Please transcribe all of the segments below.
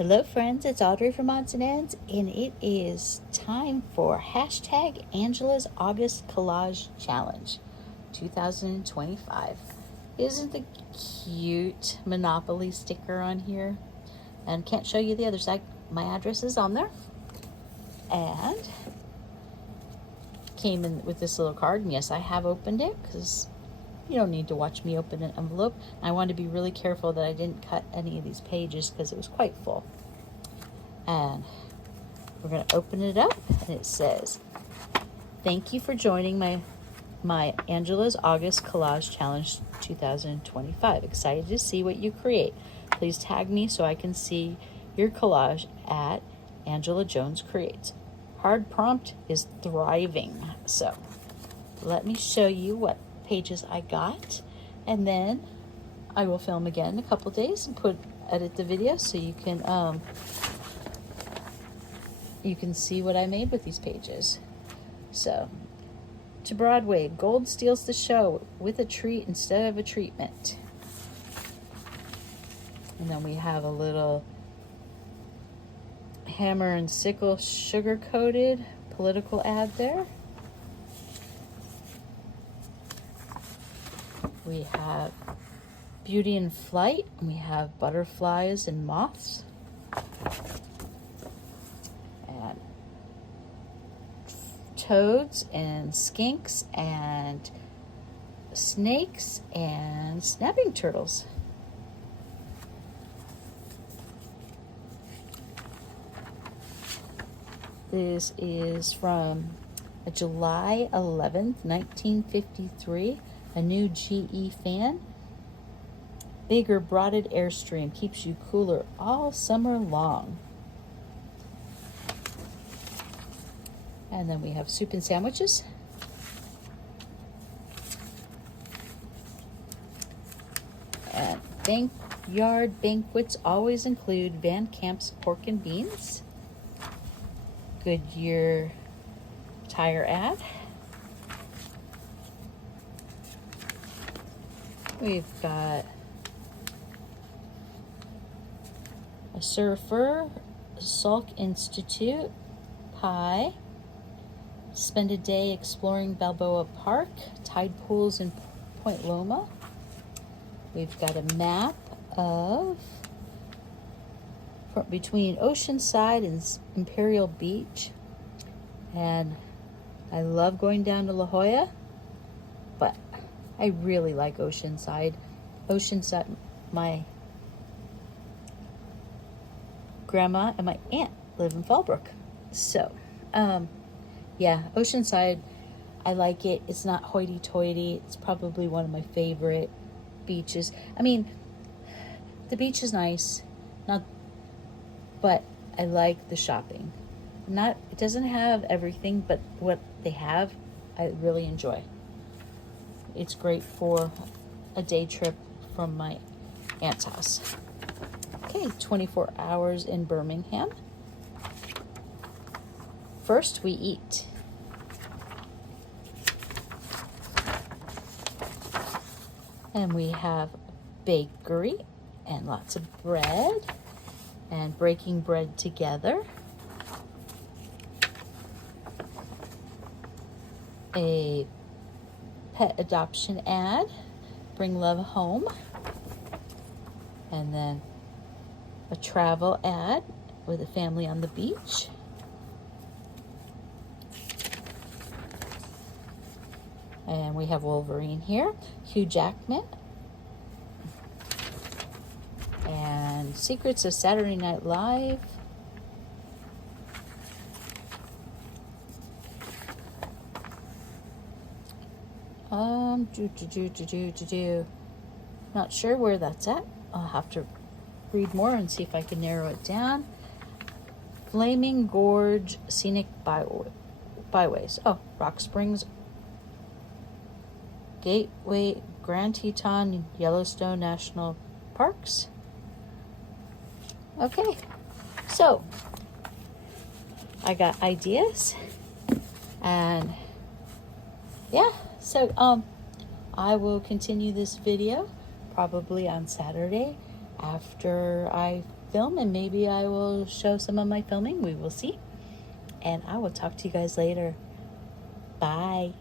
Hello friends, it's Audrey from Odds and Ends, and it is time for hashtag Angela's August Collage Challenge 2025. Isn't the cute Monopoly sticker on here? And can't show you the other side. My address is on there. And came in with this little card, and yes, I have opened it because you don't need to watch me open an envelope. I wanted to be really careful that I didn't cut any of these pages because it was quite full. And we're going to open it up, and it says, "Thank you for joining my Angela's August Collage Challenge 2025. Excited to see what you create. Please tag me so I can see your collage at Angela Jones Creates. Hard prompt is thriving." So let me show you what pages I got, and then I will film again in a couple days and edit the video so you can see what I made with these pages. So, to Broadway, gold steals the show with a treat instead of a treatment. And then we have a little hammer and sickle sugar-coated political ad there. We have Beauty in Flight, and we have butterflies and moths. And toads and skinks and snakes and snapping turtles. This is from July 11th, 1953. A new GE fan. Bigger broadened airstream keeps you cooler all summer long. And then we have soup and sandwiches. And backyard banquets always include Van Camp's pork and beans. Goodyear tire ad. We've got a surfer, Salk Institute, pie, spend a day exploring Balboa Park, tide pools in Point Loma. We've got a map of between Oceanside and Imperial Beach. And I love going down to La Jolla, but I really like Oceanside. My grandma and my aunt live in Fallbrook. So, yeah, Oceanside, I like it. It's not hoity-toity. It's probably one of my favorite beaches. I mean, the beach is nice, but I like the shopping. It doesn't have everything, but what they have, I really enjoy. It's great for a day trip from my aunt's house. Okay, 24 hours in Birmingham. First we eat. And we have bakery and lots of bread and breaking bread together. A pet adoption ad, bring love home. And then a travel ad with a family on the beach. And we have Wolverine here, Hugh Jackman. And Secrets of Saturday Night Live. Not sure where that's at. I'll have to read more and see if I can narrow it down. Flaming Gorge Scenic Byways. Oh, Rock Springs, Gateway, Grand Teton, Yellowstone National Parks. Okay, so I got ideas, and yeah, so I will continue this video probably on Saturday after I film, and maybe I will show some of my filming. We will see. And I will talk to you guys later. Bye.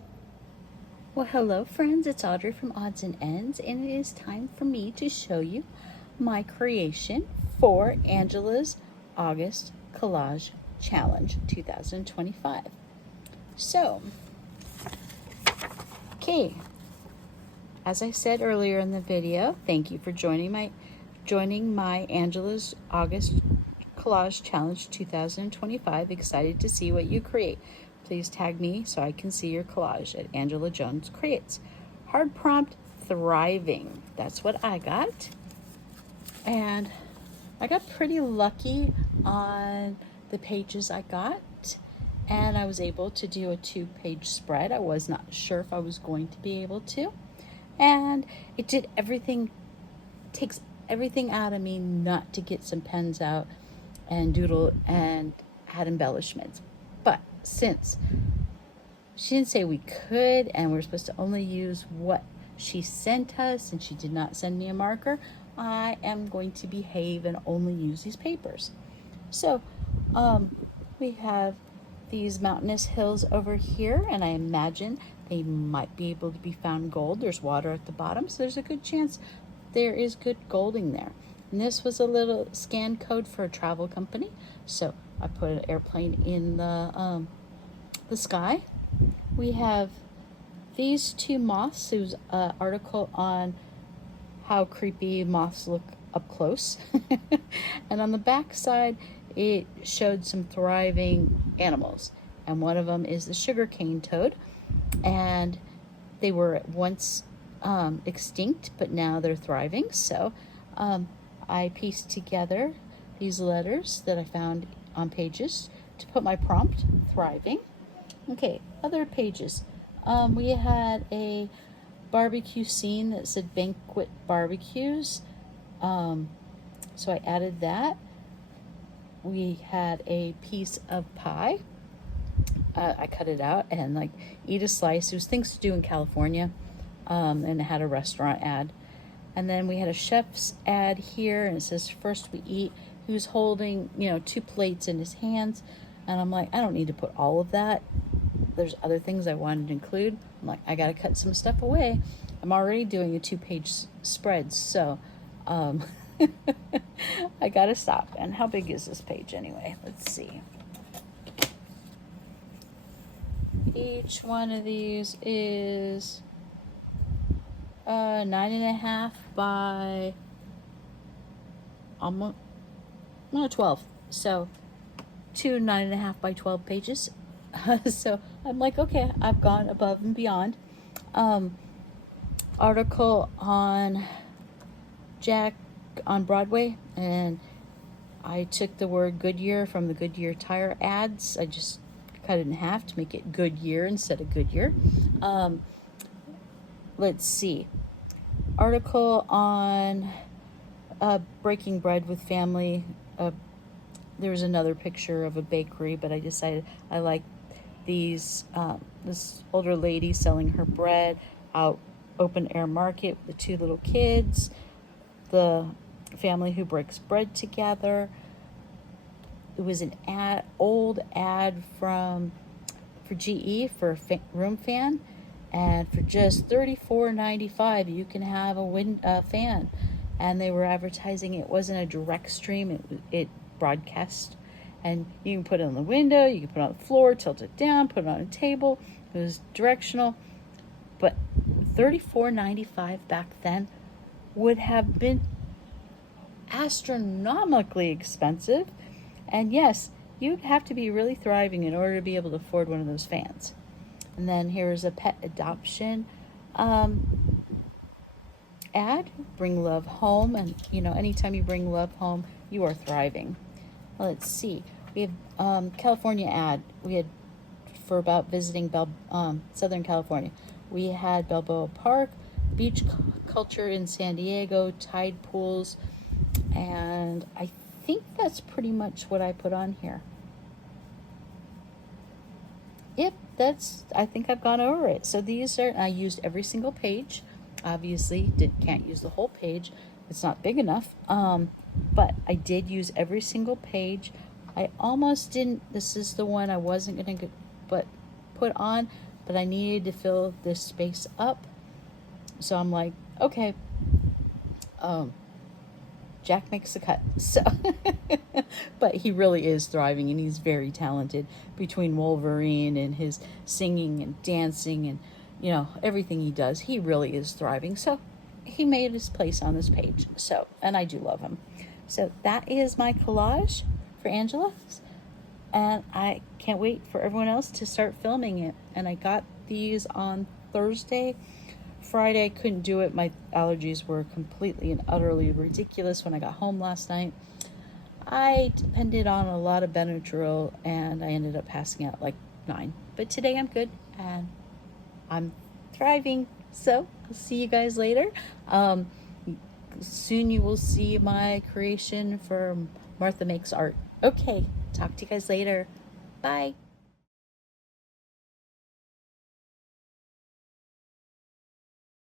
Well, hello friends, it's Audrey from Odds and Ends, and it is time for me to show you my creation for Angela's August Collage Challenge 2025. So, okay, as I said earlier in the video, thank you for joining my Angela's August Collage Challenge 2025. Excited to see what you create. Please tag me so I can see your collage at Angela Jones Creates. Hard prompt, thriving. That's what I got. And I got pretty lucky on the pages I got. And I was able to do a 2-page spread. I was not sure if I was going to be able to. And it did everything, takes everything out of me not to get some pens out and doodle and add embellishments. But since she didn't say we could, and we're supposed to only use what she sent us, and she did not send me a marker, I am going to behave and only use these papers. So we have these mountainous hills over here, and I imagine they might be able to be found gold. There's water at the bottom, so there's a good chance there is good golding there. And this was a little scan code for a travel company, so I put an airplane in the sky. We have these 2 moths, whose article on how creepy moths look up close. And on the back side, it showed some thriving animals. And one of them is the sugarcane toad. And they were at once extinct, but now they're thriving. So I pieced together these letters that I found on pages to put my prompt, thriving. Okay, other pages. We had a barbecue scene that said banquet barbecues. So I added that. We had a piece of pie. I cut it out and like eat a slice. It was things to do in California, and it had a restaurant ad. And then we had a chef's ad here, and it says, first we eat. He was holding, 2 plates in his hands. And I'm like, I don't need to put all of that. There's other things I wanted to include. I'm like, I got to cut some stuff away. I'm already doing a 2-page spread, so I got to stop. And how big is this page anyway? Let's see. Each one of these is 9.5 by almost 12. So 2 9.5 by 12 pages. So I'm like, okay, I've gone above and beyond. Article on Jack on Broadway, and I took the word Goodyear from the Goodyear tire ads. I just cut it in half to make it Goodyear instead of Goodyear. Let's see. Article on breaking bread with family. There was another picture of a bakery, but I decided I like these, this older lady selling her bread out open air market with the 2 little kids, the family who breaks bread together. It was an old ad for GE for a room fan, and for just $34.95 you can have a fan. And they were advertising it wasn't a direct stream, it broadcast, and you can put it on the window, you can put it on the floor, tilt it down, put it on a table. It was directional. But $34.95 back then would have been astronomically expensive. And yes, you'd have to be really thriving in order to be able to afford one of those fans. And then here's a pet adoption ad, bring love home. And anytime you bring love home, you are thriving. Let's see, we have California ad. We had for about visiting Southern California. We had Balboa Park, beach culture in San Diego, tide pools, and I think that's pretty much what I put on here. Yep, I think I've gone over it. So these are, I used every single page. Obviously, can't use the whole page, It's not big enough, but I did use every single page. I almost didn't, this is the one I wasn't going to put on, but I needed to fill this space up. So I'm like, okay, Jack makes the cut. So, but he really is thriving, and he's very talented between Wolverine and his singing and dancing and, you know, everything he does. He really is thriving. So he made his place on this page. So, and I do love him. So that is my collage for Angela. And I can't wait for everyone else to start filming it. And I got these on Thursday. Friday I couldn't do it. My allergies were completely and utterly ridiculous when I got home last night. I depended on a lot of Benadryl and I ended up passing out like 9. But today I'm good and I'm thriving. So I'll see you guys later. Soon you will see my creation for Martha Makes Art. Okay, talk to you guys later. Bye.